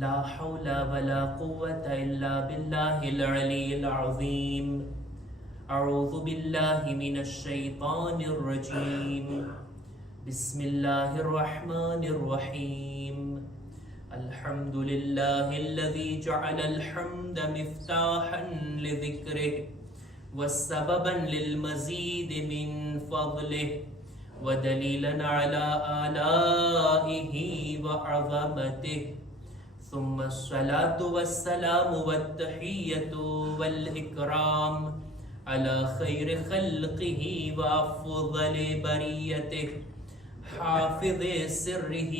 لا حول ولا قوة إلا بالله العلي العظيم. أعوذ بالله من الشيطان الرجيم. بسم الله الرحمن الرحيم. الحمد لله الذي جعل الحمد مفتاحا لذكره وسببا للمزيد من فضله ودليلا على آلائه وعظمته. ثم الصلاة والسلام والتحية والإكرام على خير خلقه وأفضل بريته حافظ سره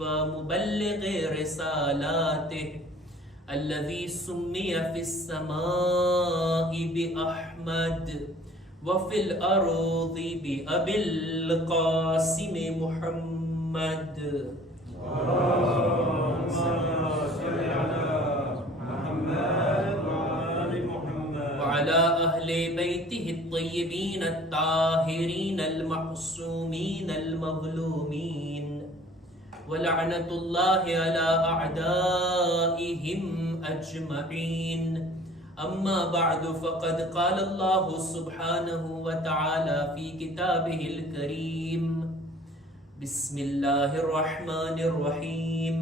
ومبلغ رسالاته الذي سمي في السماء بأحمد وفي الأرض بأبي القاسم محمد. اللهم صل على محمد وعلى أهل بيته الطيبين الطاهرين المعصومين المظلومين ولعنة الله على أعدائهم أجمعين. أما بعد فقد قال الله سبحانه وتعالى في كتابه الكريم: بسم الله الرحمن الرحيم.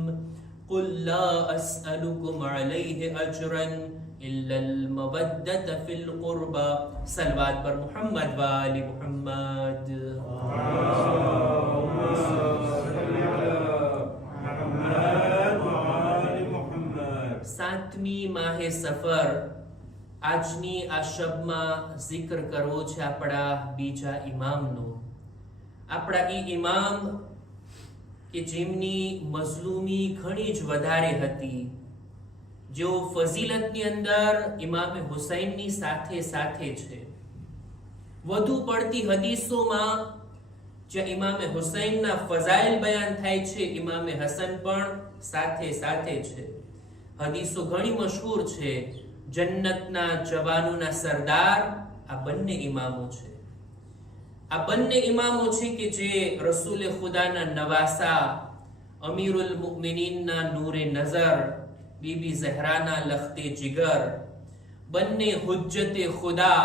قل لا أسألكم عليه أجرا إلا المودة في القربى. صلوات پر محمد و آل محمد. સાતમી માહે સફર આજની આ શબમાં zikr કરવો છે આપણા બીજા ઇમામનો. આપણા ઈ ઇમામ કે જેમની મઝલૂમી ઘણી જ વધારે હતી, જેઓ ફઝીલતની અંદર ઇમામે હુસૈનની સાથે સાથે છે. વધુ પડતી હદીસોમાં જ્યાં ઇમામે હુસૈનના ફઝાઇલ બયાન થાય છે, ઇમામે હસન પણ સાથે સાથે છે. હદીસો ઘણી મશહૂર છે. જન્નતના જવાનોના સરદાર આ બંને ઇમામો છે. આ બંને ઇમામો છે કે જે રસૂલ ખુદાના નવાસા, અમીરુલ મુમિનીનના નૂરે નઝર, બીબી ઝહરાના લખતે જીગર, બંને હુજ્જતે ખુદા,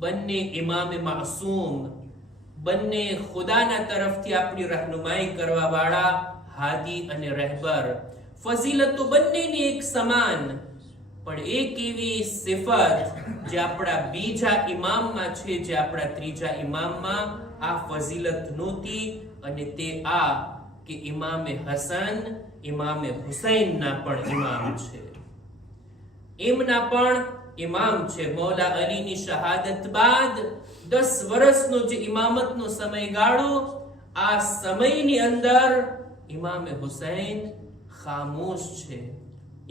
બંને ઇમામે માસૂમ, બંને ખુદાના તરફથી આપણી રહેનુમાઈ કરવા વાળા હાદી અને રહેબર. ફઝીલતો બંનેની એક સમાન, પણ એક એવી સિફત જે આપણા બીજા ઇમામમાં છે, જે આપણા ત્રીજા ઇમામમાં આ ફઝીલત નહોતી, અને તે આ કે ઇમામે હસન ઇમામે હુસૈનના પણ ઇમામ છે. એમના પણ ઇમામ છે. મૌલા અલીની શહાદત બાદ 10 વર્ષનો જે ઇમામતનો સમયગાળો, આ સમયની અંદર ઇમામે હુસૈન ખામોશ છે.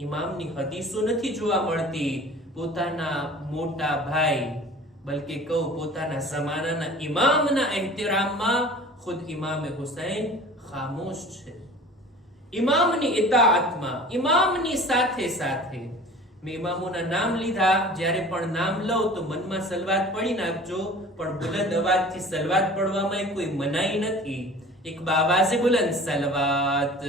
ઇમામની હદીસો નથી જોવા મળતી. પોતાના મોટા ભાઈ, બલકે કહું પોતાના જમાનાના ઇમામના એહતરામમાં ખુદ ઇમામે હુસૈન ખામોશ છે. ઇમામની ઇતાઅતમાં, ઇમામની સાથે સાથે મેં ઇમામોના નામ લીધા. જ્યારે પણ નામ લઉં તો મનમાં સલવાત પડી નાખજો, પણ બુલંદ અવાજથી સલવાત પડવામાં કોઈ મનાઈ નથી. એક બાવાઝે બુલંદ સલવાત.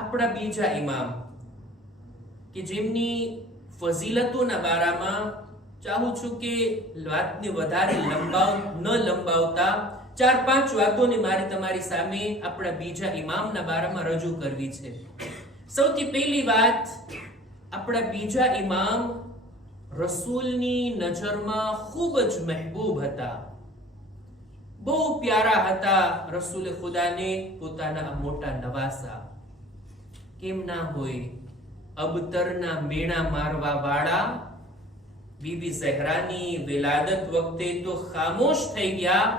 આપણા બીજા ઇમામ કે જેમની ફઝીલતોના બારામાં ચાહું છું કે વાતને વધારે ન લંબાવતા 4-5 વાતોને મારે તમારી સામે આપણા બીજા ઇમામના બારામાં રજૂ કરવી છે. સૌથી પહેલી વાત, આપણા બીજા ઇમામ રસૂલની નજરમાં ખૂબ જ મહેબૂબ હતા, બહુ પ્યારા હતા રસૂલ ખુદાને પોતાના મોટા નવાસા. કેમ ના હોય? અબતરના મેણા મારવા વાળા બીબી ઝહરાની વિલાદત વખતે તો ખામોશ થઈ ગયા,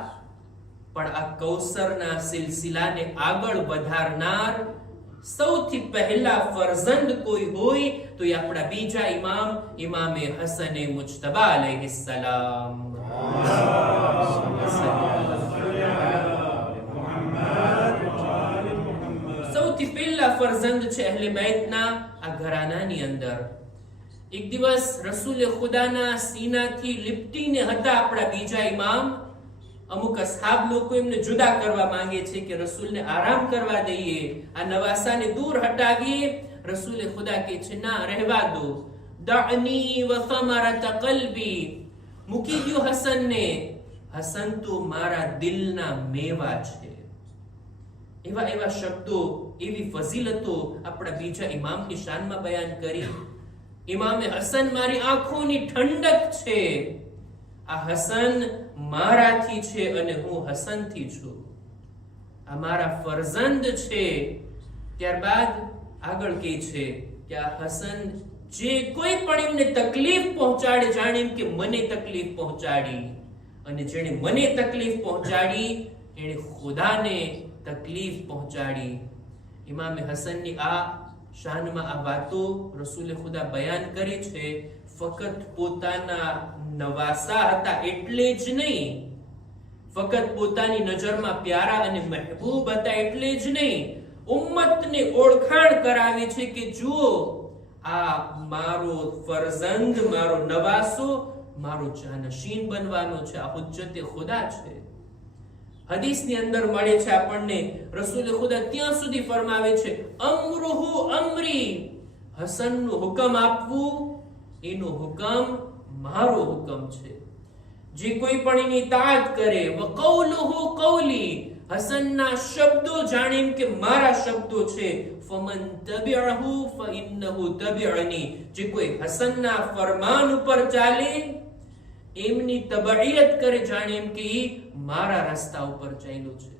પણ આ કૌસરના સિલસિલાને આગળ વધારનાર સૌથી પહેલા ફરઝંદ કોઈ હોય તો એ આપણા બીજા ઇમામ ઇમામે હસન મુજતબા અલૈહિસ્સલામ. સૌથી પહેલા ફરઝંદ છે અહલે બૈતના આ ઘરાનાની અંદર. એક દિવસ રસૂલ ખુદાના સીનાથી લિપટીને હતા આપણા બીજા ઇમામ, અમુક અસહાબ લોકો એમને જુદા કરવા માંગે છે કે રસૂલને આરામ કરવા દઈએ, આ નવાસાને દૂર હટાવીએ. રસૂલે ખુદા કહે છે ના, રહેવા દો. દઅની વ સમરત કલ્બી, મૂકી દો હસનને, હસન તો મારા દિલના મેવા છે. એવા એવા શબ્દો, એવી ફઝીલતો આપણા બીજા ઇમામની શાનમાં બયાન કરી. ઇમામે હસન મારી આંખોની ઠંડક છે, આ હસન મારાથી છે અને હું હસનથી છું, આ મારા ફરઝંદ છે. ત્યારબાદ આગળ કહે છે કે આ હસન જે કોઈ પણ એમને તકલીફ પહોંચાડે, જાણે એમ કે મને તકલીફ પહોંચાડી, અને જેણે મને તકલીફ પહોંચાડી એણે ખુદાને તકલીફ પહોંચાડી. ઇમામે હસનની આ શાનમાં આ વાતો રસૂલે ખુદા બયાન કરે છે. ફકત પોતાના નવાસા હતા એટલે જ નહીં, ફકત પોતાની નજરમાં પ્યારા અને મહેબૂબ હતા એટલે જ નહીં, ઉમ્મતને ઓળખાણ કરાવે છે કે જુઓ, આ મારો ફરઝંદ, મારો નવાસો, મારો જાનશીન બનવાનો છે, આ હુજ્જતે ખુદા છે. હદીસની અંદર મળે છે આપણને, રસૂલ ખુદા ત્યાં સુધી ફરમાવે છે અમરુહુ અમરી, હસનનું હુકમ આપવું એનો હુકમ મારો હુકમ છે. જે કોઈ પણ એની તાત કરે, વ કૌલુહુ કૌલી, હસનના શબ્દો જાણે કે મારા શબ્દો છે. ફમન તબિઅહુ ફઇન્નહુ તબિઅની, જે કોઈ હસનના ફરમાન ઉપર ચાલે, એમની તબઇયત કરે, જાણે એમ કે મારા રસ્તા ઉપર ચાલ્યો છે.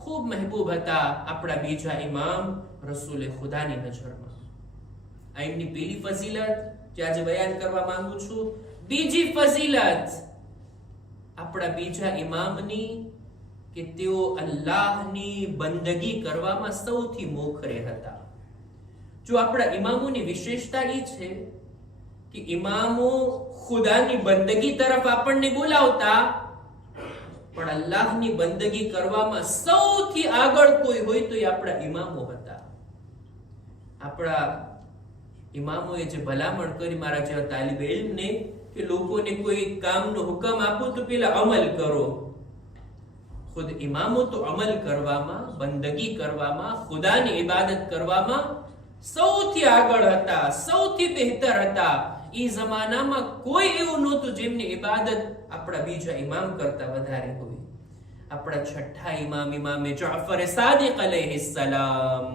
ખૂબ મહેબૂબ હતા આપણા બીજા ઇમામ રસૂલે ખુદાની નજરમાં. આ એમની પહેલી ફઝીલત જે આજે બયાન કરવા માંગુ છું. બીજી ફઝીલત આપણા બીજા ઇમામની કે તેઓ અલ્લાહની બંદગી કરવામાં સૌથી મોખરે હતા. જો આપણા ઇમામોની વિશેષતા એ છે કે ઇમામો ખુદાની બંદગી તરફ આપણને બોલાવતા, પણ અલ્લાહની બંદગી કરવામાં સૌથી આગળ કોઈ હોય તો એ આપણા ઇમામો હતા. આપણા ઇમામોએ જે ભલામણ કરી મારા જેવા તાલિબ ઇલ્મને કે લોકોને કોઈ કામનો હુકમ આપો તો પેલા અમલ કરો. ખુદ ઇમામો તો અમલ કરવામાં, બંદગી કરવામાં, ખુદાની ઇબાદત કરવામાં સૌથી આગળ હતા, સૌથી બહેતર હતા. એ જમાનામાં કોઈ એવું નહોતું જેમની ઇબાદત આપણા બીજા ઇમામ કરતા વધારે હોય. આપણા છઠ્ઠા ઇમામ, ઇમામે જાફર સાદિક અલૈહિસ્સલામ,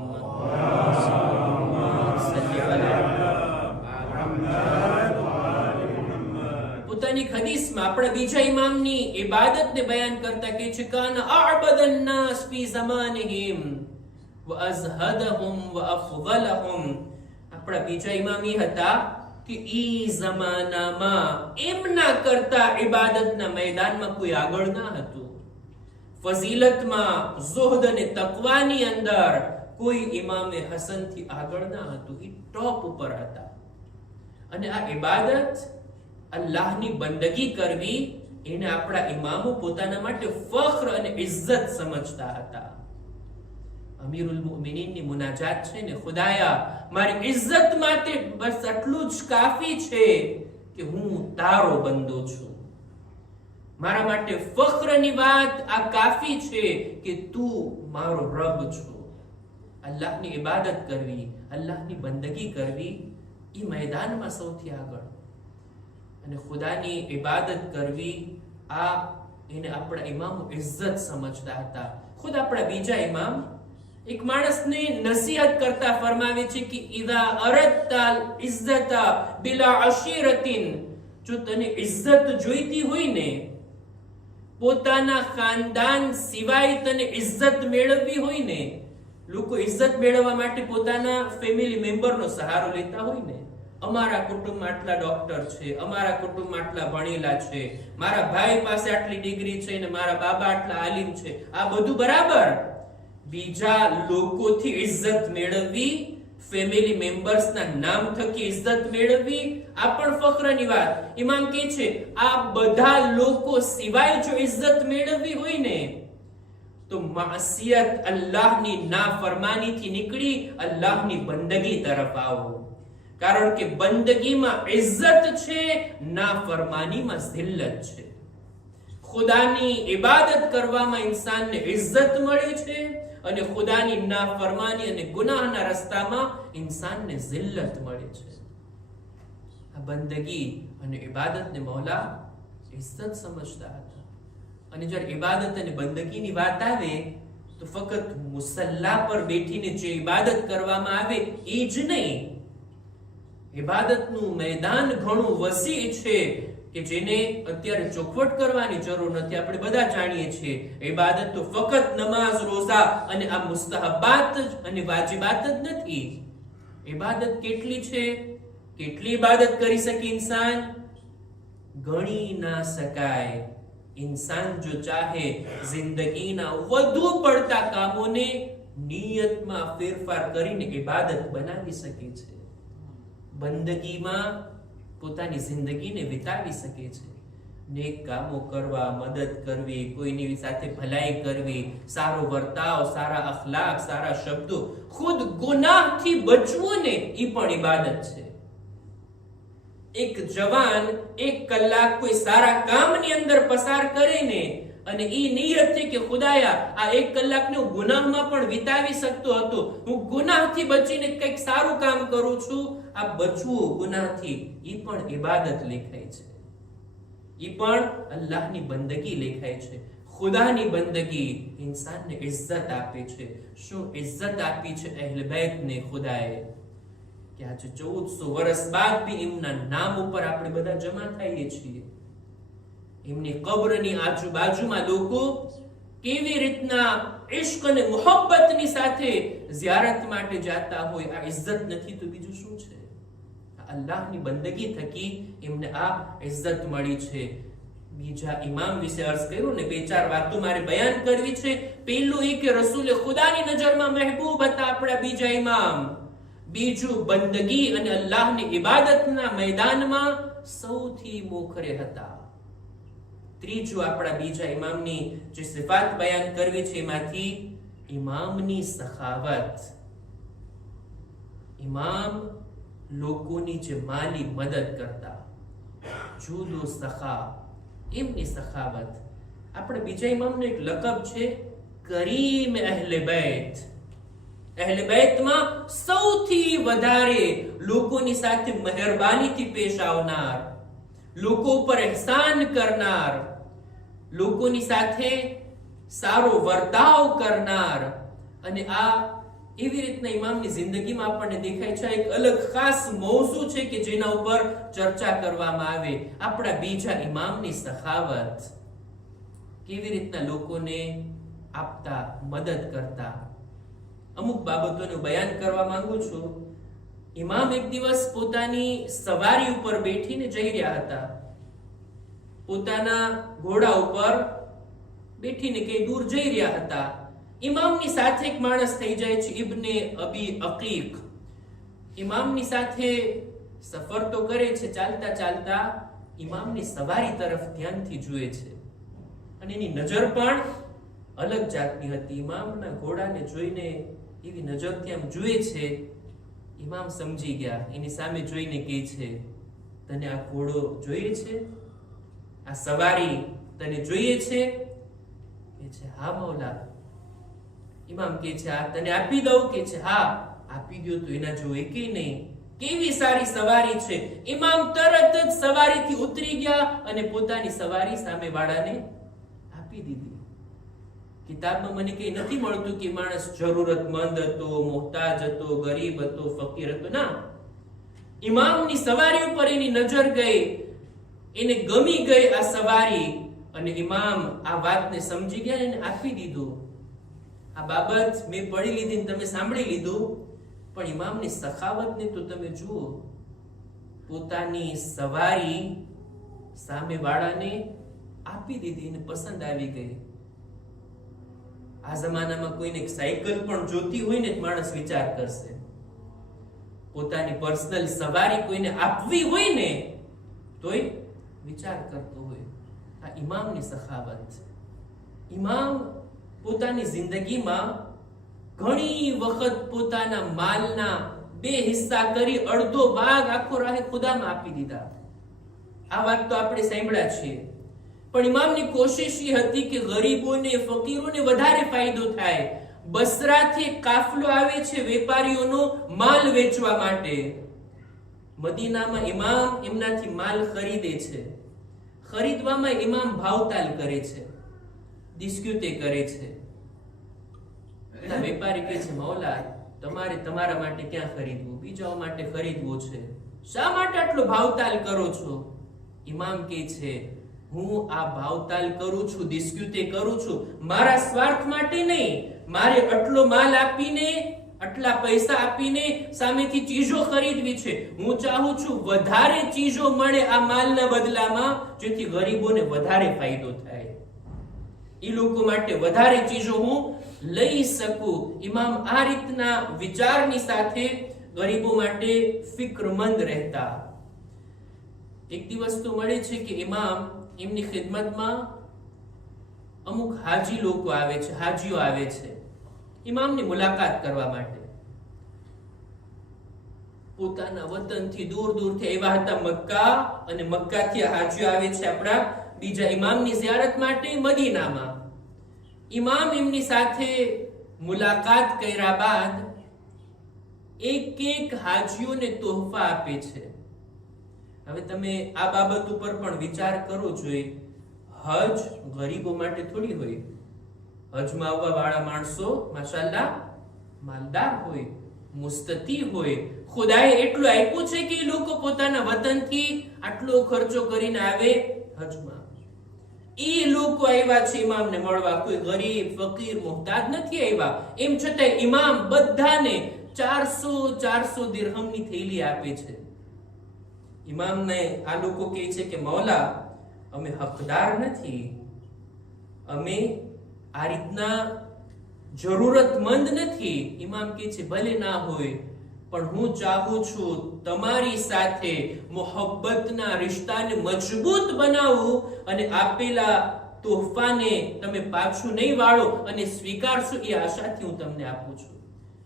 પોતાની હદીસમાં આપણા બીજા ઇમામની ઇબાદતને બયાન કરતા કહે છે કાના અઅબદન નાસ ફી ઝમાનિહિમ વ અઝહદહુમ વ અફضلહુમ. આપણા બીજા ઇમામ એ હતા કે ઈ જમાનામાં એમના કરતા ઇબાદતના મેદાનમાં કોઈ આગળ ના હતું. ફઝીલતમાં, ઝુહદ અને તકવાની અંદર કોઈ ઇમામે હસનથી આગળ ના હતું. એ ટોપ ઉપર હતા. અને આ ઇબાદત, અલ્લાહની બંદગી કરવી, એને આપણા ઇમામો પોતાના માટે ફખ્ર અને ઇજ્જત સમજતા હતા. અમીરુલ મુમિનીનની મુનાજાત છે ને, ખુદાયા મારી ઇજ્જત માટે બસ આટલું જ કાફી છે કે હું તારો બંદો છું. મારા માટે ફખ્રની વાત આ કાફી છે કે તું મારો રબ છો. અલ્લાહની ઇબાદત કરવી, અલ્લાહની બંદગી કરવી, એ મેદાનમાં સૌથી આગળ. અને ખુદાની ઇબાદત કરવી, આ એને આપણા ઇમામો ઇજ્જત સમજતા હતા. ખુદ આપણા બીજા ઇમામ એક માણસને નસીહત કરતા ફરમાવે છે કે ઇઝા અરદતા ઇઝ્ઝતા બિલા અશીરતિન, જો તને ઇજ્જત જોઈતી હોય ને, પોતાના ખાનદાન સિવાય તને ઇજ્જત મેળવવી હોય ને, લોકો ઇજ્જત મેળવવા માટે પોતાના ફેમિલી મેમ્બરનો સહારો લેતા હોય ને, અમારા કુટુંબમાં આટલા ડોક્ટર છે, અમારા કુટુંબમાં આટલા ભણેલા છે, મારા ભાઈ પાસે આટલી ડિગ્રી છે ને મારા બાબા આટલા આલિમ છે, આ બધું બરાબર. બીજા લોકોથી ઇજ્જત મેળવવી, ફેમિલી મેમ્બર્સના નામ થકી ઇજ્જત મેળવવી, આ પણ ફખ્રની વાત. ઇમામ કહે છે આ બધા લોકો સિવાય જો ઇજ્જત મેળવવી હોય ને, તો માસિયત, અલ્લાહની નાફરમાનીથી નીકળી અલ્લાહની બંદગી તરફ આવો. કારણ કે બંદગીમાં ઇજ્જત છે, નાફરમાનીમાં ઝિલ્લત છે. ખુદાની ઇબાદત કરવામાં ઇન્સાનને ઇજ્જત મળે છે અને ખુદાની નાફરમાની અને ગુનાહના રસ્તામાં ઇન્સાનને zillat મળે છે. આ બંદગી અને ઇબાદતને મૌલા ઇજ્જત સમજતા હતા. અને જ્યારે ઇબાદત અને બંદગીની વાત આવે તો ફક્ત મુસલ્લા પર બેઠીને જે ઇબાદત કરવામાં આવે એ જ નહીં. ઇબાદતનું મેદાન ઘણું વસી છે કે જેને અત્યારે ચોખવટ કરવાની જરૂર નથી. આપણે બધા જાણીએ છીએ ઇબાદત તો ફક્ત નમાઝ, રોઝા અને આ મુસ્તહબાત અને વાજિબાત જ નથી. ઇબાદત કેટલી છે, કેટલી ઇબાદત કરી શકે ઇન્સાન, ગણી ના શકાય. ઇન્સાન જો ચાહે જિંદગીના વધુ પડતા કામોને નિયતમાં ફેરફાર કરીને ઇબાદત બનાવી શકે છે. બંદગીમાં પોતાની જિંદગીને વિતાવી શકે છે. નેક કામો કરવા, મદદ કરવી, કોઈની સાથે ભલાઈ કરવી, સારો વર્તાવ, સારા અખલાક, સારા શબ્દો, ખુદ ગુનાહથી બચવું ને એ પણ ઇબાદત છે. એક જવાન 1 કલાક કોઈ સારા કામની અંદર પસાર કરે ને અને એ નિયતથી કે ખુદાયા આ 1 કલાકને હું ગુનાહમાં પણ વિતાવી શકતો હતો, હું ગુનાહથી બચીને કંઈક સારું કામ કરું છું, આ બચવું ગુનાહથી એ પણ ઇબાદત લેખાય છે. એ પણ અલ્લાહની બંદગી લેખાય છે. ખુદાની બંદગી ઇન્સાનને ઇજ્જત આપે છે. શું ઇજ્જત આપી છે અહેલ બેતને ખુદાએ કે આજે 1400 વર્ષ બાદ બી એમના નામ ઉપર આપણે બધા જમા થઈએ છીએ. એમની કબ્રની આજુબાજુમાં લોકો કેવી રીતના ઇશ્ક અને મોહબ્બતની સાથે ઝિયારત માટે જાતા હોય. આ ઇજ્જત નથી તો બીજું શું છે? અલ્લાહની બંદગી થકી એમને આ ઇજ્જત મળી છે. બીજા ઇમામ વિશે અર્ઝ કર્યું ને 2-4 વાતો મારે બયાન કરવી છે. પહેલું એ કે રસૂલે ખુદાની નજરમાં મહેબૂબ હતા આપણા બીજા ઇમામ. બીજું બંદગી અને અલ્લાહની ઇબાદતના મેદાનમાં સૌથી મોખરે હતા. ત્રીજું આપણા બીજા ઇમામની જે સિફાત બયાન કરવી છે એમાંથી ઇમામની સખાવત. ઇમામ લોકોની જે માલી મદદ કરતા, જુદો સખા, એમની સખાવત. આપણે બીજા ઇમામનો એક લકબ છે કરીમ અહેલે બેત. અહેલે બેતમાં સૌથી વધારે લોકોની સાથે મહેરબાનીથી પેશ આવનાર, લોકો ઉપર ehsan કરનાર, લોકોની સાથે સારો વર્તાવ કરનાર. અને આ એવી રીતના ઇમામની જિંદગીમાં આપણને દેખાય છે. એક અલગ ખાસ મૌઝુ છે કે જેના ઉપર ચર્ચા કરવામાં આવે. આપણા બીજા ઇમામની સખાવત, કેવી રીતના લોકોને આપતા, મદદ કરતા. અમુક બાબતોનું બયાન કરવા માંગુ છું. ઇમામ એક દિવસ પોતાની સવારી ઉપર બેઠીને જઈ રહ્યા હતા. પોતાના ઘોડા ઉપર બેઠીને કઈ દૂર જઈ રહ્યા હતા. ઇમામની સાથે એક માણસ થઈ જાય છે, ઇબ્ને અબી અકીક. ઇમામની સાથે સફર તો કરે છે, ચાલતા ચાલતા ઇમામની સવારી તરફ ધ્યાનથી જુએ છે અને એની નજર પણ અલગ જાતની હતી. ઇમામના ઘોડાને જોઈને એવી નજરથી આમ જુએ છે. ઇમામ સમજી ગયા. એની સામે જોઈને કહે છે, તને આ ઘોડો જોઈએ છે? આ સવારી તને જોઈએ છે? કહે છે, હા મૌલા. ઇમામ કહે છે, આ તને આપી દઉં? કહે છે, હા આપી દો. તો એના જોવે કે નહીં, કેવી સારી સવારી છે. ઇમામ તરત જ સવારીથી ઉતરી ગયા અને પોતાની સવારી સામે વાળાને આપી દીધી. કિતાબમાં મને કઈ નથી મળતું કે માણસ જરૂરતમંદ હતો, મોહતાજ હતો, ગરીબ હતો, ફકીર હતો. ના, ઇમામની સવારી ઉપર એની નજર ગઈ, એને ગમી ગઈ આ સવારી અને ઇમામ આ વાતને સમજી ગયા અને આપી દીધું. આ બાબત મેં પડી લીધી ને તમે સાંભળી લીધું, પણ ઇમામની સખાવતને તો તમે જુઓ. પોતાની સવારી સામે વાળાને આપી દીધી અને પસંદ આવી ગઈ. આ જમાનામાં કોઈને સાયકલ પણ જોતી હોય ને માણસ વિચાર કરશે. પોતાની પર્સનલ સવારી કોઈને આપવી હોય ને તોય વિચાર કરતો હોય. આ ઇમામની સખાવત છે. ઇમામ પોતાની જિંદગીમાં ઘણી વખત પોતાના માલના 2 હિસ્સા કરી અડધો ભાગ આખો રાહે ખુદામાં આપી દીધા. આ વાત તો આપણે સાંભળ્યા છીએ. પણ ઇમામની કોશિશ એ હતી કે ગરીબોને, ફકીરોને વધારે ફાયદો થાય. બસરાથી એક કાફલો આવે છે વેપારીઓનો માલ વેચવા માટે. મદીનામાં ઇમામ એમનાથી માલ ખરીદે છે. ખરીદવામાં ઇમામ ભાવતાલ કરે છે, ડિસ્પ્યુટે કરે છે. વેપારી કહે છે, મૌલા તમારે તમારા માટે ક્યાં ખરીદવું, બીજાઓ માટે ખરીદવું છે, શા માટે આટલો ભાવતાલ કરો છો? ઇમામ કહે છે, હું આ ભાવતાલ કરું છું, ડિસ્પ્યુટે કરું છું મારા સ્વાર્થ માટે નહીં. મારે આટલો માલ આપીને, આટલા પૈસા આપીને સામેથી ચીજો ખરીદવી છે. હું ચાહું છું વધારે ચીજો મળે આ માલના બદલામાં, જેથી ગરીબોને વધારે ફાયદો થાય, એ લોકો માટે વધારે ચીજો હું લઈ શકું. ઇમામ આ રીતના વિચારની સાથે ગરીબો માટે ફિક્રમંદ રહેતા. એક દિવસ તો મળે છે કે ઇમામ એમની ખિદમતમાં અમુક હાજી લોકો આવે છે, હાજીઓ આવે છે ઇમામની મુલાકાત કરવા માટે. પોતાના વતનથી દૂર દૂરથી આવ્યા હતા મક્કા, અને મક્કાથી હાજીઓ આવે છે આપણા બીજા ઇમામની ઝિયારત માટે મદીનામાં. ઇમામ એમની સાથે મુલાકાત કર્યા બાદ એક એક હાજીઓને તોહફા આપે છે. હવે તમે આ બાબત ઉપર પણ વિચાર કરો જોઈએ. હજ ગરીબો માટે થોડી હોય. હજમાં આવવા વાળા માણસો માશાઅલ્લાહ માલદાર હોય, મુસ્તતી હોય. ખુદાએ એટલું આપ્યું છે કે એ લોકો પોતાના વતનથી આટલો ખર્ચો કરીને આવે હજમાં. એ લોકો આવ્યા છે ઇમામને મળવા. કોઈ ગરીબ, ફકીર, મુહતાજ નથી આવ્યા. એમ છતાં ઇમામ બધાને 400 દિરહમની થેલી આપે છે. ઇમામને આ લોકો કહે છે કે મૌલા અમે હકદાર નથી, અમે આ રીતના જરૂરતમંદ નથી. ઇમામ કહે છે ભલે ના હોય, પણ હું ચાહું છું તમારી સાથે મોહબ્બતના રિશ્તાને મજબૂત બનાવું, અને આપેલા તોહફાને તમે પાછું નહીં વાળો અને સ્વીકારશો, એ આશાથી હું તમને આપું છું.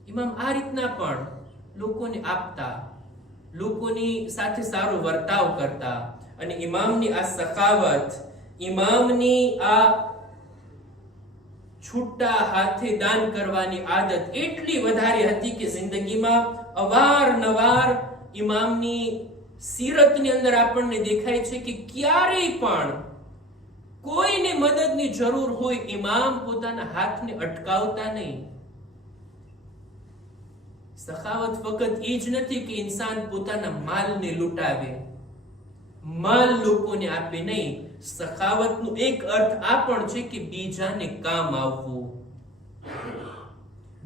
ઇમામ આ રીતના પણ લોકોને આપતા, લોકોની સાથે સારો વર્તાવ કરતા. અને ઇમામની આ સખાવત, ઇમામની આ છૂટા હાથે દાન કરવાની આદત એટલી વધારે હતી કે જિંદગીમાં અવારનવાર ઇમામની સીરતની અંદર આપણને દેખાય છે કે ક્યારેય પણ કોઈને મદદની જરૂર હોય, ઇમામ પોતાના હાથને અટકાવતા નહીં. સખાવત ફક્ત એ જ નથી કે ઇન્સાન પોતાના માલને લૂંટાવે, માલ લોકોને આપે નહીં. સખાવતનો એક અર્થ આ પણ છે કે બીજાને કામ આવવું.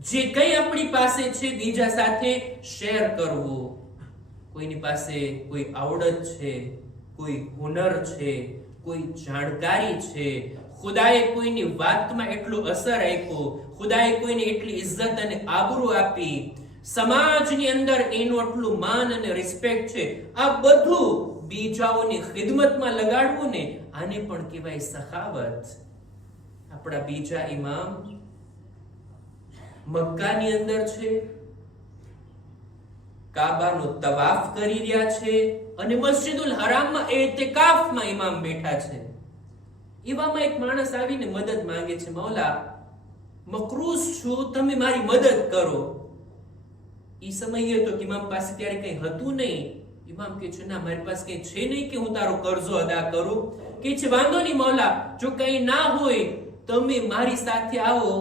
જે કંઈ આપણી પાસે છે બીજા સાથે શેર કરવું. કોઈની પાસે કોઈ આવડત છે, કોઈ હુનર છે, કોઈ જાણકારી છે, ખુદાએ કોઈની વાતમાં એટલો અસર આપ્યો, ખુદાએ કોઈને એટલી ઇજ્જત અને આબરૂ આપી, સમાજની અંદર એનું આટલું માન અને રિસ્પેક્ટ છે, આ બધું બીજાઓની ખિદમતમાં લગાડવું ને, આને પણ કહેવાય સખાવત. આપણા બીજા ઇમામ મક્કાની અંદર છે, કાબાનો તવાફ કરી રહ્યા છે, અને મસ્જિદુલ હરામમાં ઇતિકાફમાં ઇમામ બેઠા છે. એવામાં એક માણસ આવીને મદદ માંગે છે, મૌલા મકરૂઝ છું, તમે મારી મદદ કરો. ઈ સમયે તો ઇમામ પાસે ત્યારે કંઈ હતું નહીં. ઇમામ કહે છે ના, મારી પાસે કંઈ છે નહીં કે હું તારો કર્જો અદા કરું. કે છે વાંધો નહીં મૌલા, જો કંઈ ના હોય તમે મારી સાથે આવો.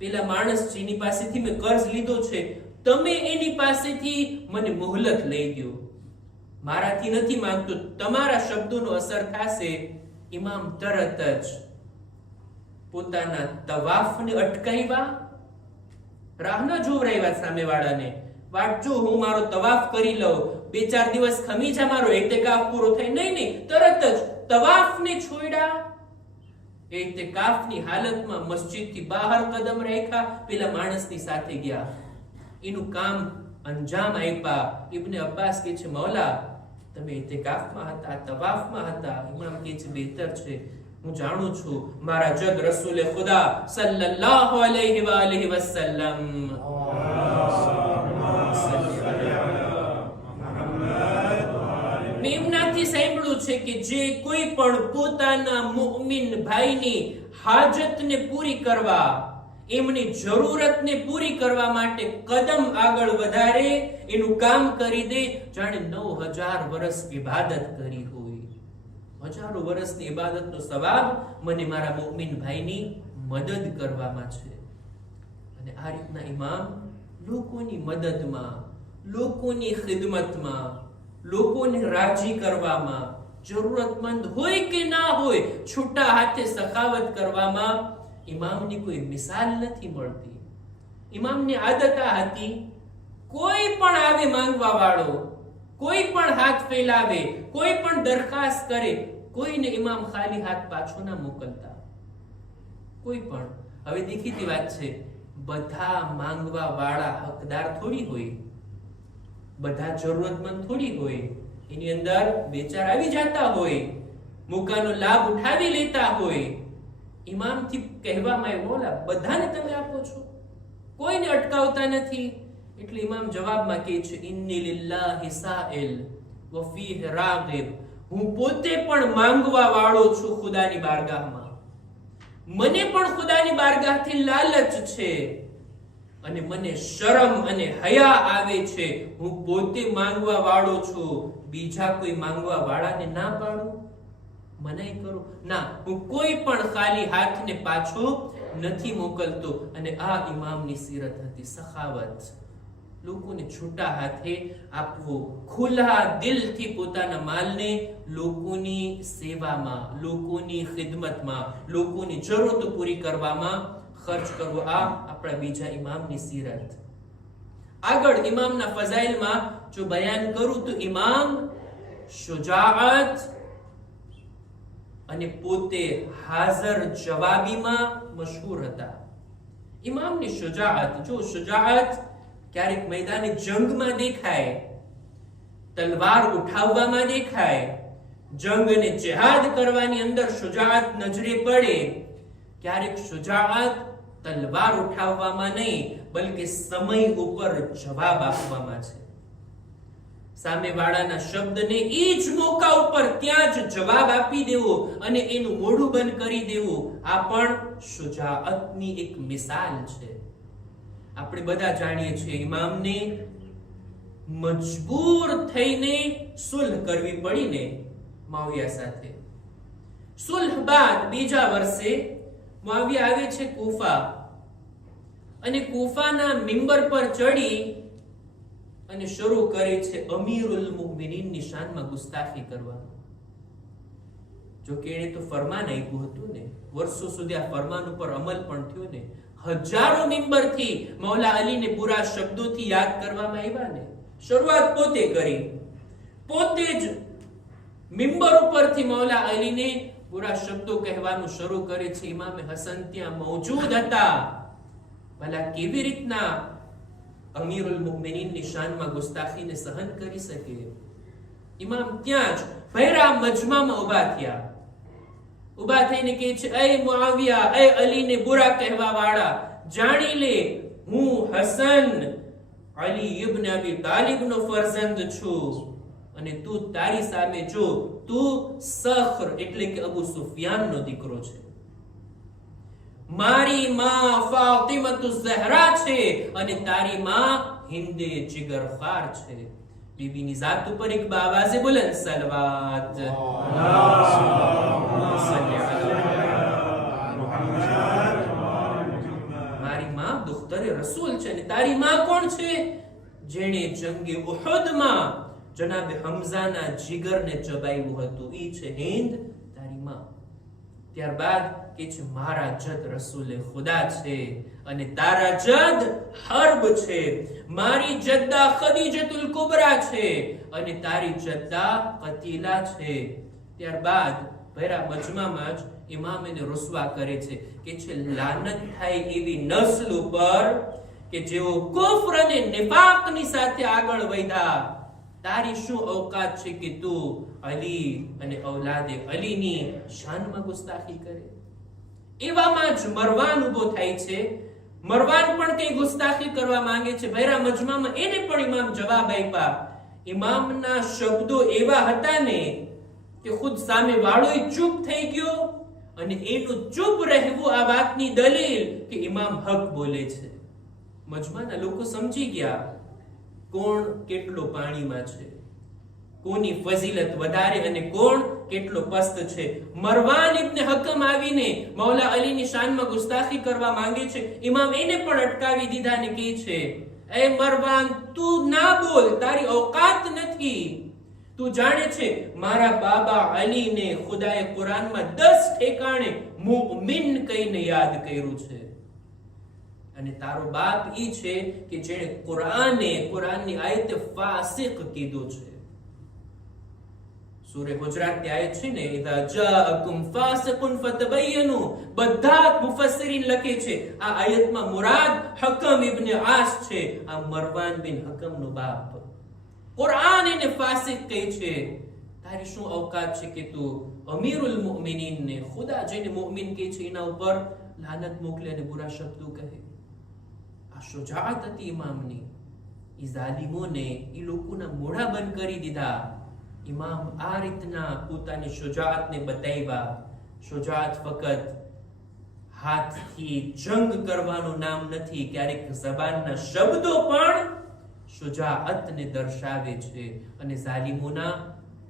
પેલા માણસ જેની પાસેથી મેં કર્જ લીધો છે, તમે એની પાસેથી મને મોહલત લઈ દો. મારાથી નથી માંગતો, તમારા શબ્દોનો અસર થશે. ઇમામ તરત જ પોતાના તવાફને અટકાવ્યા, રાહ ન જોવરાવ્યા સામેવાળાને. વાટજો, હું મારો તવાફ કરી લઉં, 2-4 દિવસ ખમી જા, મારો ઇતિકાફ પૂરો થાય. નહીં, તરત જ તવાફને છોડ્યા. ઇતિકાફની હાલતમાં મસ્જિદથી બહાર કદમ રાખ્યા, પેલા માણસની સાથે ગયા, એનું કામ અંજામ આપ્યા. ઇબ્ને અબ્બાસ કહે છે મૌલા તમે ઇતિકાફમાં હતા, તવાફમાં હતા. ઇમામ કહે છે બહેતર છે, હું જાણું છું મારા જદ રસૂલે ખુદા સલ્લલ્લાહુ અલૈહિ વ આલિહિ વસલ્લમ મેં એમનાથી સાંભળ્યું કીધું છે કે જે કોઈ પણ પોતાના મુમિન ભાઈની હાજતને પૂરી કરવા, એમની જરૂરતને પૂરી કરવા માટે કદમ આગળ વધારે, એનું કામ કરી દે, જાણે 9000 વર્ષ ઇબાદત કરી હોય. હજારો વર્ષની ઇબાદતનો સવાબ મને મારા મુમિન ભાઈની મદદ કરવામાં છે. અને આ રીતના ઇમામ લોકોની મદદમાં, લોકોની ખિદમતમાં, લોકોને રાજી કરવામાં, જરૂરતમંદ હોય કે ના હોય છૂટા હાથે સખાવત કરવામાં ઇમામની કોઈ મિસાલ નથી મળતી. ઇમામની આદત આ હતી, કોઈ પણ આવે માંગવા વાળો, કોઈ પણ હાથ ફેલાવે, કોઈ પણ દરખાસ્ત કરે, કોઈને ઇમામ ખાલી હાથ પાછો ના મોકલતા. કોઈ પણ. હવે દેખીતી વાત છે, બધા માંગવા વાળા હકદાર થોડી હોય, બધા જરૂરતમંદ થોડી હોય. એની અંદર બે ચાર આવી જતા હોય, મોકાનો લાભ ઉઠાવી લેતા હોય. ઇમામથી કહેવામાં આવ્યું, મોલા બધાને તમે આપો છો, કોઈને અટકાવતા નથી. એટલે ઇમામ જવાબમાં કહે છે, ઇન્ની લિલ્લાહિ સાઇલ વ ફીહ રાગિબ. હું પોતે પણ માંગવા વાળો છું ખુદાની બારગાહમાં. મને પણ ખુદાની બારગાહથી લાલચ છે અને મને શરમ અને હયા આવે છે. હું પોતે માંગવા વાળો છું, બીજા કોઈ માંગવા વાળાને ના પાડું, મનાઈ કરું ના. હું કોઈ પણ ખાલી હાથને પાછો નથી મોકલતો. અને આ ઇમામની સીરત હતી, સખાવત. લોકોને છૂટા હાથે આપવો, ખુલ્લા દિલથી પોતાના માલને લોકોની સેવામાં, લોકોની ખિદમતમાં, લોકોની જરૂરતો પૂરી કરવામાં ખર્ચ કરવો. આ આપણા બીજા ઇમામની સીરત. આગળ ઇમામના ફઝાઇલમાં જો બયાન કરું તો ઇમામ શુજાઅત અને પોતે હાજર જવાબીમાં મશહૂર હતા. ઇમામની શુજાઅત, જો શુજાઅત ક્યારેક મેદાને જંગમાં દેખાય, તલવાર ઉઠાવવામાં દેખાય, જંગ અને જિહાદ કરવાની અંદર શુજાઅત નજરે પડે. ક્યારેક શુજાઅત તલવાર ઉઠાવવામાં નહીં, બલકે સમય ઉપર જવાબ આપવામાં છે. સામેવાળાના શબ્દને એ જ મોકા ઉપર ત્યાં જ જવાબ આપી દેવો અને એનું મોઢું બંધ કરી દેવું, આ પણ શુજાઅતની એક મિસાલ છે. આપણે બધા જાણીએ છીએ, ઇમામને મજબૂર થઈને સુલહ કરવી પડીને મુઆવિયા સાથે. સુલહ બાદ બીજા વર્ષે મુઆવિયા આવે છે કૂફા, અને કૂફાના મિંબર પર ચડી અને શરૂ કરે છે અમીરુલ મુમિનીનની શાનમાં ગુસ્તાખી કરવાનું. જો કે એને તો ફરમાન આપ્યું હતું ને, વર્ષો સુધી આ ફરમાન ઉપર અમલ પણ થયો ને, હજારો મિંબરથી મૌલા અલીને બુરા શબ્દોથી યાદ કરવામાં આવ્યા ને. શરૂઆત પોતે કરી, પોતે જ મિંબર ઉપરથી મૌલા અલીને બુરા શબ્દો કહેવાનું શરૂ કરે છે. ઇમામે હસન ત્યાં મૌજૂદ હતા. ભલા કેવી રીતના અમીરુલ મુમિનીનની શાનમાં ગુસ્તાખીને સહન કરી શકે? ઇમામ ત્યાં જ ભૈરા મજમામાં ઉભા થયા. ઉભા થઈને કહે છે, એ મુઆવિયા, એ અલીને બુરા કહેવા વાળા, જાણી લે, હું હસન અલી ઇબ્ન અબી તાલિબનો ફરજંદ છું, અને તું તારી સામે જો, તું સખ્ર એટલે કે અબુ સુફિયાનનો દીકરો છે. મારી માં ફાતિમતુ ઝહરા છે અને તારી માં હિન્દે જીગરખાર છે. બીબીની જાત ઉપર એક બાવાઝે બુલંદ સલવાત. મારી માં દુખ્તરે રસૂલ છે અને તારી માં કોણ છે? જેણે જંગે ઉહદમાં જનાબ હમઝાના જીગરને ચબાવ્યું હતું, ઈ છે હિન્દ, તારી માં. ત્યારબાદ કે છે મારા જદ રસૂલે ખુદા છે અને તારા જદ હર્બ છે. મારી જદ્દા ખદીજતુલ કુબરા છે અને તારી જદ્દા કતીલા છે. ત્યારબાદ ભૈરા મજમામાં જ ઇમામ એને રસવા કરે છે કે છે લાનત થાય એવી નસ્લ ઉપર કે જેઓ કુફર અને નિફાકની સાથે આગળ વધ્યા. તારી શું औकात છે કે તું અલી અને ઔલાદે અલીની શાનમાં ગુસ્તાખી કરે? એવામાં જ મરવાન ઉભો થાય છે. મરવાન પણ કઈ ગુસ્તાખી કરવા માંગે છે. ભૈરા મજમામાં એને પણ ઇમામ જવાબ આપ્યા. ઇમામના શબ્દો એવા હતા ને કે ખુદ સામે વાળો ચૂપ થઈ ગયો અને એનું ચૂપ રહેવું આ વાતની દલીલ કે ઇમામ હક બોલે છે. મજમાના લોકો સમજી ગયા કોણ કેટલો પાણીમાં છે, કોની ફઝીલત વધારે અને કોણ કેટલો પસ્ત છે. મરવાન ઇબ્ન હકમ આવીને મૌલા અલીની શાનમાં ગુસ્તાખી કરવા માંગે છે. ઇમામ એને પણ અટકાવી દીધા ને કહે છે, એ મરવાન, તું ના બોલ, તારી औकात નથી. તું જાણે છે મારા બાબા અલીને ખુદાએ કુરાનમાં 10 ઠેકાણે મુમિન કહીને યાદ કર્યું છે, અને તારો બાપ ઈ છે કે જેણે કુરાનની આયત ફાસિક કીધું છે. સૂરે હુજરાત ની આયત છે ને, ઇઝા જાઅકુમ ફાસિકુન ફતબય્યનુ, બધા મુફસ્સિરીન લખે છે આ આયતમાં મુરાદ હકમ ઇબ્ન આસ છે, આ મરવાન બિન હકમનો બાપ. કુરાન એને ફાસિક કહે છે. તારી શું औकात છે કે તું અમીરુલ મુમિનીન ને, ખુદા જેને મુમિન કહે છે એના ઉપર લાનત મોકલે અને બુરા શબ્દો કહે. આ શુજાઅત હતી ઇમામની. ઈ ઝાલિમોને ઈ લોકોના મોઢા બંધ કરી દીધા. ઇમામ આ રીતના પોતાની શુજાઅતને બતાવ્યા. શુજાઅત ફક્ત હાથથી જંગ કરવાનું નામ નથી, ક્યારેક ઝબાનના શબ્દો પણ શુજાઅતને દર્શાવે છે અને ઝાલિમોના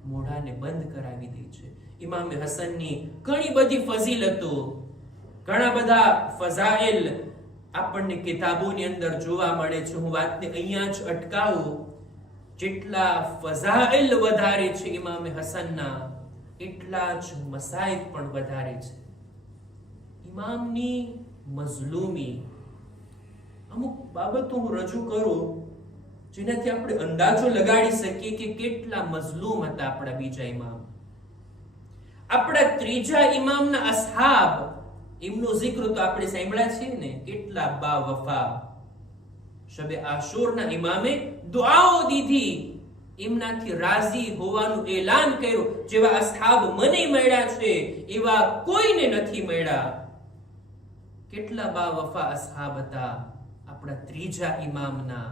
મોઢાને બંધ કરાવી દે છે. ઇમામ હસનની ઘણી બધી ફઝીલતો, ઘણા બધા ફઝાઇલ આપણને કિતાબોની અંદર જોવા મળે છે. હું વાતને અહીંયા જ અટકાવું. જેટલા ફઝાઇલ વધારે છે ઇમામ હસનના, એટલા જ મસાઇબ પણ વધારે છે. ઇમામની મઝલૂમી, અમુક બાબતો હું રજૂ કરું જેનાથી આપણે અંદાજો લગાડી શકીએ કે કેટલા મઝલૂમ હતા આપણા બીજા ઇમામ. આપણા ત્રીજા ઇમામના અસહાબ, એમનો zikr તો આપણે સાંભળ્યા છે ને, કેટલા બા વફા. શબે આશુરના ઇમામે દુઆઓ દીધી, એમનાથી રાજી હોવાનું એલાન કર્યું. જેવા અસહાબ મને મળ્યા છે એવા કોઈને નથી મળ્યા. કેટલા બા વફા અસહાબ હતા આપણા ત્રીજા ઇમામના.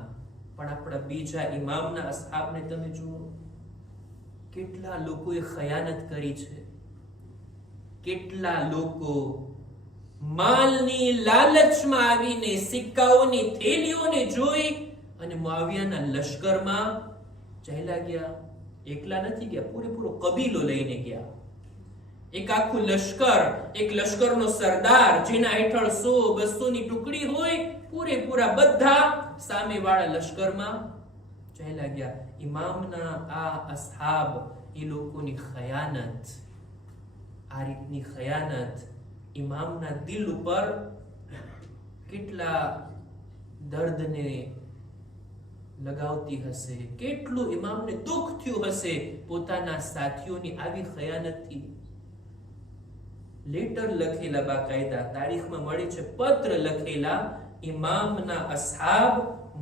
પણ આપણા બીજા ઇમામના અસહાબને તમે જુઓ, કેટલા લોકોએ ખયાનત કરી છે. કેટલા લોકો માલની લાલચમાં આવીને સિક્કાઓની થેલીઓને જોઈ અને મુઆવિયાના લશ્કરમાં ચાલ્યા ગયા. એકલા નથી ગયા, પૂરેપૂરો કબીલો લઈને ગયા. એક આખું લશ્કર, એક લશ્કરનો સરદાર જેના હેઠળ 100-200 ની ટુકડી હોય, પૂરેપૂરા બધા સામેવાળા લશ્કરમાં ચાલ્યા ગયા. ઇમામના આ અસહાબ, એ લોકોની ખયાનત, આ રીતની ખયાનત ઇમામના દિલ ઉપર કેટલા દર્દને લગાવતી હશે, કેટલું ઇમામને દુઃખ થયું હશે પોતાના સાથીઓની આવી ખયાનતથી. લેટર લખેલા, બાકાયદા તારીખમાં મળે છે, પત્ર લખેલા ઇમામના અસહાબ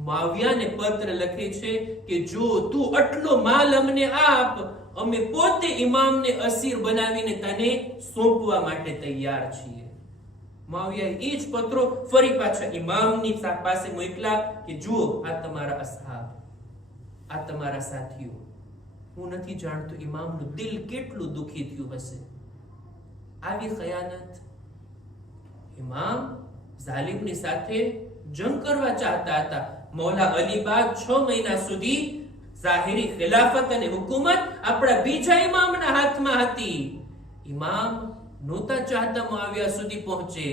મુઆવિયાને પત્ર લખે છે કે જો તું આટલો માલ અમને આપ, અમે પોતે ઇમામને અસીર બનાવીને તને સોંપવા માટે તૈયાર છીએ. મુઆવિયાએ એ જ પત્રો ફરી પાછા ઇમામની પાસે મોકલા કે જુઓ, આ તમારા અસહાબ, આ તમારા સાથીઓ. હું નથી જાણતો ઇમામનું દિલ કેટલું દુખી થયું હશે. આવી ખયાનત. ઇમામ ઝાલિમની સાથે જંગ કરવા ચાહતા હતા. મૌલા અલી બાદ 6 મહિના સુધી ઝાહિરી ખિલાફત અને હુકુમત આપણા બીજા ઇમામના હાથમાં હતી. ઇમામ નહોતા ચાહતા મુઆવિયા સુધી પહોંચે,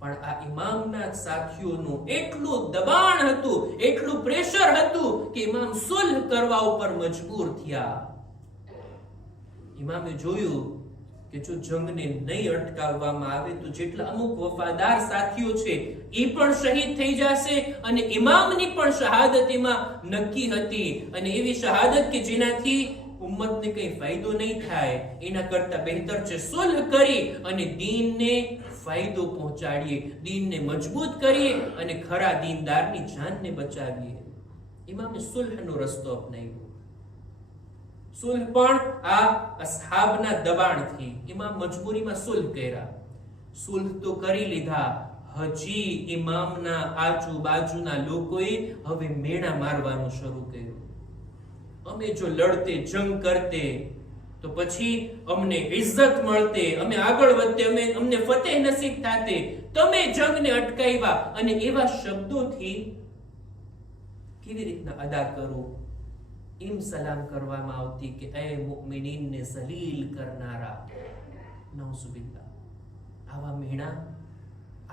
પણ આ ઇમામના સાથીઓનું એટલું દબાણ હતું, એટલું પ્રેશર હતું કે ઇમામ સુલહ કરવા ઉપર મજબૂર થયા. ઇમામે જોયું કે જો જંગને નહીં અટકાવવામાં આવે તો જેટલા અમુક વફાદાર સાથીઓ છે એ પણ શહીદ થઈ જશે, અને ઇમામની પણ શહાદત એમાં નક્કી હતી. અને એવી શહાદત કે જેનાથી ઉમ્મતને કઈ ફાયદો નહીં થાય, એના કરતા બહેતર છે સુલહ કરી અને દીનને ફાયદો પહોંચાડીએ, દીનને મજબૂત કરીએ અને ખરા દીનદારની જાનને બચાવીએ. ઇમામે સુલહનો રસ્તો અપનાવ્યો. સુલહ પણ આ અસહાબના દબાણથી. ઇમામ મજબૂરીમાં સુલહ કર્યા. સુલહ તો કરી લીધા, હજી ઇમામના આજુબાજુના લોકોએ હવે મેણા મારવાનું શરૂ કર્યું. અમે જો લડતે, જંગ કરતે તો પછી અમને ઇજ્જત મળતે, અમે આગળ વધતે, અમને ફતેહ નસીબ થાતે, તમે જંગને અટકાવ્યા. અને એવા શબ્દોથી કેવી રીતના અદા કરો, એમ સલામ કરવામાં આવતી કે એ મુઅમિનીનને ઝલીલ કરનારા. નઉઝુબિલ્લાહ. આવા મેણા,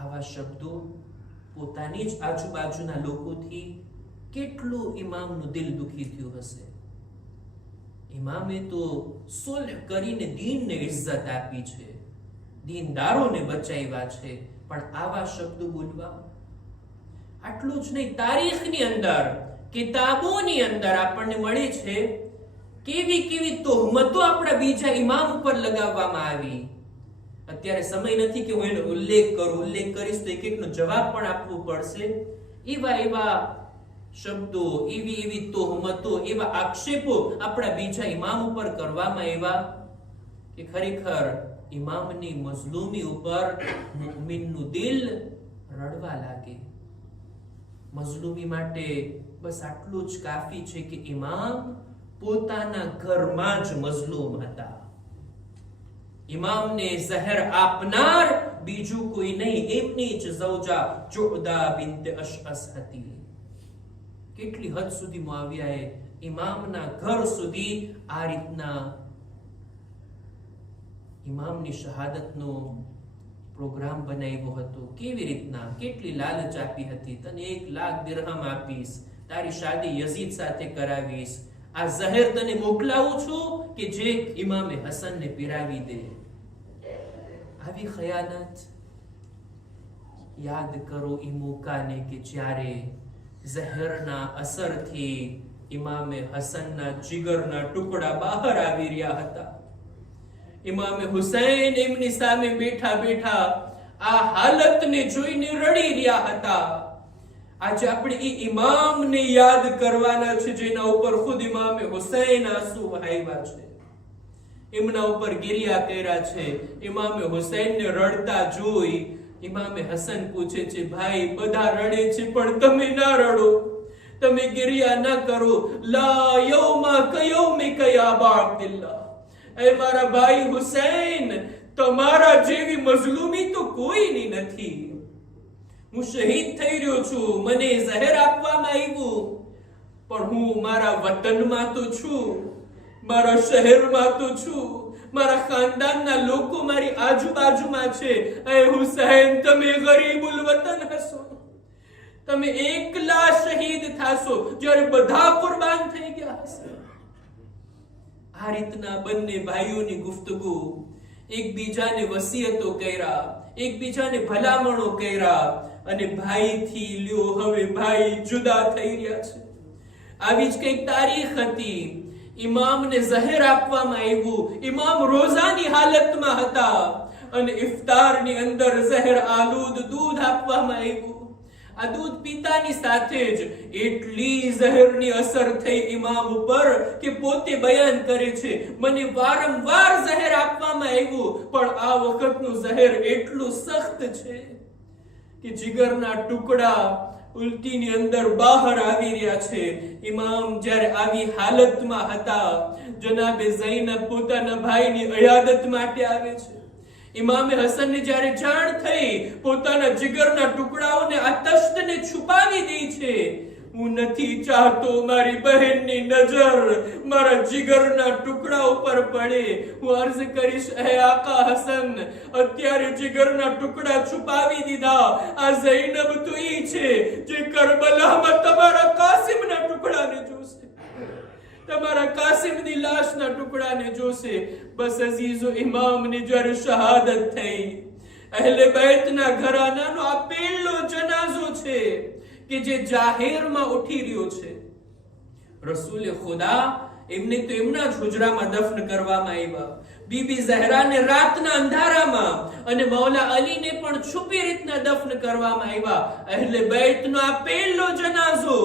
આવા શબ્દો પોતાની જ આજુબાજુના લોકોથી કેટલું ઇમામનું દિલ દુખી થયું હશે. ઇમામે તો સુલહ કરીને દીનને ઇજ્જત આપી છે, દીનદારોને બચાવ્યા છે, પણ આવા શબ્દો બોલવા. આટલું જ નહીં, તારીખની અંદર, કિતાબોની અંદર આપણને મળે છે કેવી કેવી તોહમતો આપણા બીજા ઇમામ ઉપર લગાવવામાં આવી. અત્યારે સમય નથી કે હું એનો ઉલ્લેખ કરું, ઉલ્લેખ કરીશ તો એક એકનો જવાબ પણ આપવો પડશે. એવા એવા શબ્દો, એવી એવી તોહમતો, એવા આક્ષેપો આપણા બીજા ઇમામ ઉપર કરવામાં આવ્યા કે ખરેખર ઇમામની મઝલૂમી ઉપર મુઅમિનનું દિલ રડવા લાગે. મઝલૂમી માટે બસ આટલું જ કાફી છે કે ઇમામ પોતાના ઘરમાં જ મઝલૂમ હતા. ઇમામને ઝહર આપનાર બીજું કોઈ નહીં, એમની જ ઝૌજા જુદા બિન્ત અશઅસ હતી. કેટલી હદ સુધી મુઆવિયાએ ઇમામના ઘર સુધી આ રીતના ઇમામની શહાદતનો પ્રોગ્રામ બનાવ્યો હતો. કેવી રીતના, કેટલી લાલચ આપી હતી, તને 1 લાખ દિરહમ આપીશ, તારી શાદી યઝીદ સાથે કરાવીશ, આ ઝહેર તને મોકલાવું છું કે જે ઇમામે હસનને પીરાવી દે. આવી ખયાનત. યાદ કરો એ મોકાને કે જ્યારે ઝહેરના અસરથી ઇમામે હસનના જીગરના ટુકડા બહાર આવી રહ્યા હતા. ઇમામે હુસૈન એમની સામે બેઠા બેઠા આ હાલતને જોઈને રડી રહ્યા હતા. આજે આપણે એ ઇમામને યાદ કરવાના છે જેના ઉપર ખુદ ઇમામે હુસૈન આંસુ વહાવ્યા છે, એમના ઉપર ગિરિયા કર્યા છે. ઇમામે હુસૈનને રડતા જોઈ ઇમામે હસન પૂછે છે, ભાઈ બધા રડે છે પણ તમે ના રડો, તમે ગિરિયા ના કરો. લા યૌમા કયૌમિકા યા અબા અબ્દુલ્લાહ, એ મારા ભાઈ હુસૈન, તમારા જેવી મઝલૂમી તો કોઈની નથી. હું શહીદ થઈ રહ્યો છું, મને ઝહેર આપવામાં આવ્યું, પણ હું મારા વતનમાં તો છું, મારા શહેરમાં તો છું, મારા ખાનદાનના લોકો મારી આજુબાજુમાં છે. એ હુસૈન, તમે ગરીબુલ વતન હશો, તમે એકલા શહીદ થાશો જ્યારે બધા કુરબાન થઈ ગયા હશે. આ રીતના બંને ભાઈઓની ગુફ્તગુ, એકબીજાને વસિયતો કર્યા, એકબીજાને ભલામણો કર્યા, અને ભાઈથી લ્યો હવે ભાઈ જુદા થઈ રહ્યા છે. આવી જ કઈક તારીખ હતી. ઇમામને ઝહેર આપવામાં આવ્યું, ઇમામ રોઝાની હાલતમાં હતા અને ઇફતારની અંદર ઝહેર આલુદ દૂધ આપવામાં આવ્યું. આ દૂધ પીતાની સાથે જ એટલી ઝહેરની અસર થઈ ઇમામ ઉપર કે પોતે બયાન કરે છે, મને વારંવાર ઝહેર આપવામાં આવ્યું, પણ આ વખતનું ઝહેર એટલું સખ્ત છે કે જીગરના ટુકડા ઉલટીની અંદર બહાર આવી રહ્યા છે. ઇમામ જ્યારે આવી હાલતમાં હતા, જનાબે ઝૈનબ પોતાના ભાઈની ઇયાદત માટે આવે છે. ઇમામે હસનને જ્યારે જાણ થઈ, પોતાના જીગરના ટુકડાઓને આ તશ્તને છુપાવી દે છે. હું નથી ચાહતો મારી બહેનની નજર મારા જીગરના ટુકડા ઉપર પડે. હું અર્ઝ કરીશ, હે આકા હસન, અત્યારે જીગરના ટુકડા છુપાવી દીધા. આ ઝૈનબ તો ઈ છે જે કરબલામાં તમારા કાસિમના ટુકડાને જોશે, તમારા કાસિમની લાશના ટુકડાને જોશે. બસ અઝીઝો, ઇમામની જ્યારે શહાદત થઈ, અહેલે બેતના ઘરાનાનો આ પહેલો જનાઝો છે કે જે જાહેરમાં ઉઠી રહ્યો છે. રસૂલે ખુદા એમને તો એમના જ હુજરામાં દફન કરવામાં આવ્યા, બીબી ઝહરાને રાતના અંધારામાં, અને મૌલા અલીને પણ છુપી રીતના દફન કરવામાં આવ્યા. અહેલે બેતનો આ પહેલો જનાઝો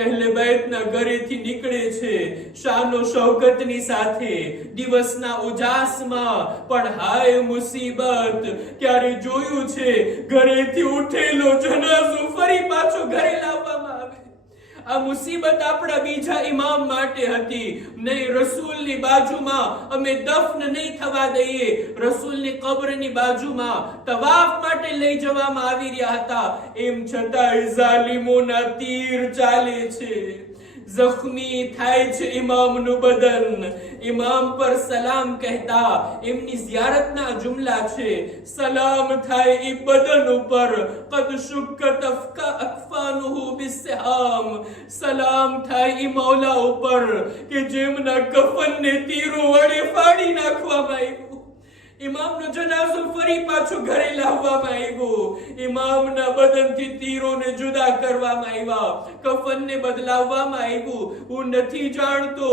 અહેલે બેતના ઘરેથી નીકળે છે શાનો શૌકતની સાથે, દિવસના ઉજાસમાં, પણ હાય મુસીબત, ક્યારે જોયું છે ઘરેથી ઉઠેલો જનાઝો ફરી પાછો ઘરે લાવવામાં આવે. આ મુસીબત આપણા બીજા ઇમામ માટે હતી. નહીં, રસૂલની બાજુમાં અમે દફન નહીં થવા દઈએ. રસૂલની કબ્રની બાજુમાં તવાફ માટે લઈ જવામાં આવી રહ્યા હતા. એમ છતાં ઝાલિમોના તીર ચાલે છે. જખ્મી થાય છે ઇમામનું બદન. ઇમામ પર સલામ કહેતા એમની ઝિયારતના જુમલા છે. સલામ થાય એ બદન ઉપર. કદ શુક્કત અકફાનુહુ બિસ્સહામ. સલામ થાય એ મૌલા ઉપર કે જેમના કફનને તીરો વડે ફાડી નાખવામાં આવ્યું. ઇમામનો જનાઝો ફરી પાછો ઘરે લાવવામાં આવ્યો. ઇમામના બદનથી તીરોને જુદા કરવામાં આવ્યા. કફનને બદલાવવામાં આવ્યું. હું નથી જાણતો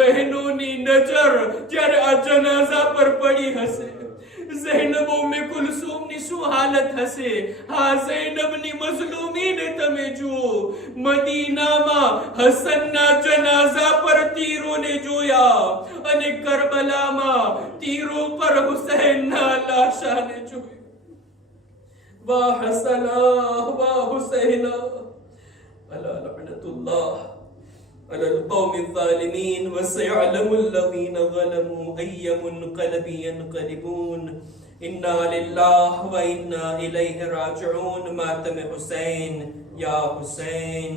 બહેનોની નજર જ્યારે આ જનાઝા પર પડી હશે, ઝૈનબ ઉમ્મે કુલસુમની શું હાલત હશે. હા, ઝૈનબની મઝલૂમીને તમે જુઓ. મદીનામાં હસનના જનાઝા પર તીરોને જોયા અને કરબલામાં તીરો પર હુસૈનના લાશાને જોયા. વાહ હસના વાહ હુસૈના અલા લઅનતુલ્લાહ على القوم الظالمين وسيعلم الذين ظلموا أي منقلب ينقلبون. إنا لله وإنا إليه راجعون. ماتم حسين يا حسين.